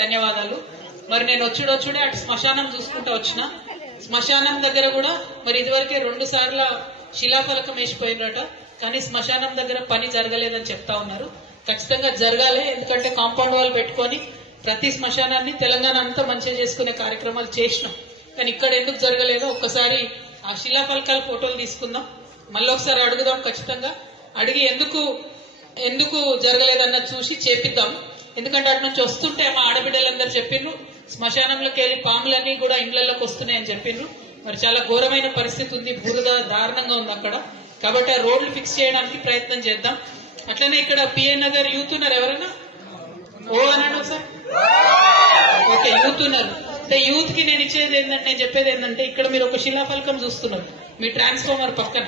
ధన్యవాదాలు. మరి నేను వచ్చుడే అటు శ్మశానం చూసుకుంటూ వచ్చిన. శ్మశానం దగ్గర కూడా మరి ఇదివరకే 2 సార్లు శిలాఫలకం వేసిపోయినట, కానీ శ్మశానం దగ్గర పని జరగలేదని చెప్తా ఉన్నారు. ఖచ్చితంగా జరగాలి, ఎందుకంటే కాంపౌండ్ వాల్ పెట్టుకొని ప్రతి శ్మశానాన్ని తెలంగాణ అంతా మంచిగా చేసుకునే కార్యక్రమాలు చేసినాం. కానీ ఇక్కడ ఎందుకు జరగలేదో ఒక్కసారి ఆ శిలాఫలకాల ఫోటోలు తీసుకుందాం, మళ్ళీ ఒకసారి అడుగుదాం. ఖచ్చితంగా అడిగి ఎందుకు జరగలేదన్నది చూసి చేపిద్దాం. ఎందుకంటే అటు నుంచి వస్తుంటే మా ఆడబిడ్డలందరూ చెప్పిండ్రు శ్మశానంలోకి వెళ్లి పాములన్నీ కూడా ఇండ్లలోకి వస్తున్నాయని చెప్పిండ్రు. మరి చాలా ఘోరమైన పరిస్థితి ఉంది, బురద దారుణంగా ఉంది అక్కడ. కాబట్టి ఆ రోడ్లు ఫిక్స్ చేయడానికి ప్రయత్నం చేద్దాం. అట్లనే ఇక్కడ పిఎన్ నగర్ యూత్ ఉన్నారు, ఎవరైనా ఓ అన్నాడు సార్? ఓకే, యూత్ ఉన్నారు. అంటే యూత్ కి నేను ఇచ్చేది ఏంటంటే, నేను చెప్పేది ఏంటంటే, ఇక్కడ మీరు ఒక శిలాఫలకం చూస్తున్నారు మీ ట్రాన్స్ఫార్మర్ పక్కన.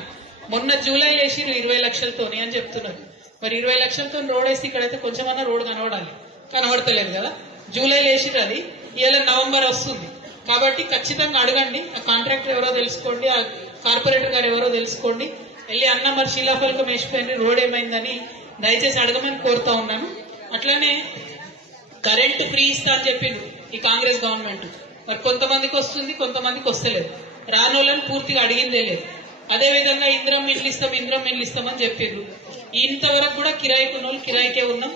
మొన్న జూలై వేసిరు 20 లక్షలతోని అని చెప్తున్నారు. మరి 20 లక్షలతో రోడ్ వేసి ఇక్కడైతే కొంచెమన్నా రోడ్ కనబడాలి, కనబడతలేదు కదా. జూలైలో వేసిరు, అది ఇవాళ నవంబర్ వస్తుంది. కాబట్టి ఖచ్చితంగా అడగండి, ఆ కాంట్రాక్టర్ ఎవరో తెలుసుకోండి, ఆ కార్పొరేటర్ గారు ఎవరో తెలుసుకోండి. వెళ్ళి అన్న మరి శిలాఫలకం వేసిపోయింది, రోడ్ ఏమైందని దయచేసి అడగమని కోరుతా ఉన్నాను. అట్లనే కరెంట్ ఫ్రీ ఇస్తా అని చెప్పిండ్రు ఈ కాంగ్రెస్ గవర్నమెంట్. మరి కొంతమందికి వస్తుంది, కొంతమందికి వస్తలేదు. రానోళ్ళని పూర్తిగా అడిగిందే లేదు. అదేవిధంగా ఇంద్రం ఇండ్లు ఇస్తామని చెప్పిండ్రు. ఇంతవరకు కూడా కిరాయికి ఉన్న వాళ్ళు కిరాయికే ఉన్నాం.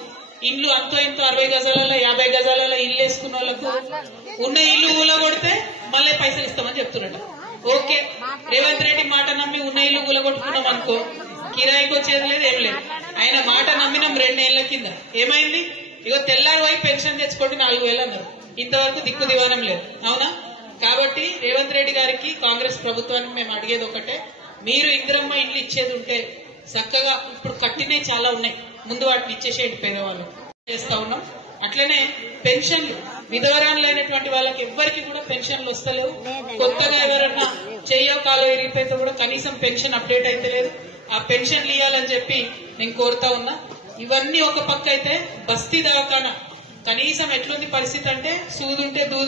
ఇండ్లు అంతో ఇంతో 60 గజాలలో 50 గజాలలో ఇల్లు వేసుకున్న వాళ్ళకు ఉన్న ఇల్లు ఊలగొడితే మళ్ళీ పైసలు ఇస్తామని చెప్తున్నట్టు. ఓకే, రేవంత్ రెడ్డి మాట నమ్మి ఉన్న ఇల్లు ఊలగొట్టుకున్నాం అనుకో, కిరాయికి వచ్చేది లేదు, ఏం లేదు. ఆయన మాట నమ్మినాం 2 ఏళ్ల కింద, ఏమైంది? ఇగో తెల్లారి పోయి పెన్షన్ తెచ్చుకోండి 4,000 అన్నారు. ఇంతవరకు దిక్కు దివానం లేదు, అవునా? కాబట్టి రేవంత్ రెడ్డి గారికి, కాంగ్రెస్ ప్రభుత్వానికి మేము అడిగేది ఒకటే, మీరు ఇందిరమ్మ ఇండ్లు ఇచ్చేది ఉంటే చక్కగా, ఇప్పుడు కట్టినే చాలా ఉన్నాయి, ముందు వాటిని ఇచ్చేసేయండి పేదవాళ్ళు చేస్తా ఉన్నాం. అట్లనే పెన్షన్లు విధవరాన్లైనటువంటి వాళ్ళకి ఎవ్వరికి కూడా పెన్షన్లు వస్తలేవు. కొత్తగా ఎవరన్నా చెయ్యో కాలో ఇరిగిపోతే కూడా కనీసం పెన్షన్ అప్డేట్ అయితే లేదు. ఆ పెన్షన్లు ఇవ్వాలని చెప్పి నేను కోరుతా ఉన్నా. ఇవన్నీ ఒక పక్క అయితే, బస్తీ దవాఖానా కనీసం ఎట్లుంది పరిస్థితి అంటే, సూదుంటే దూది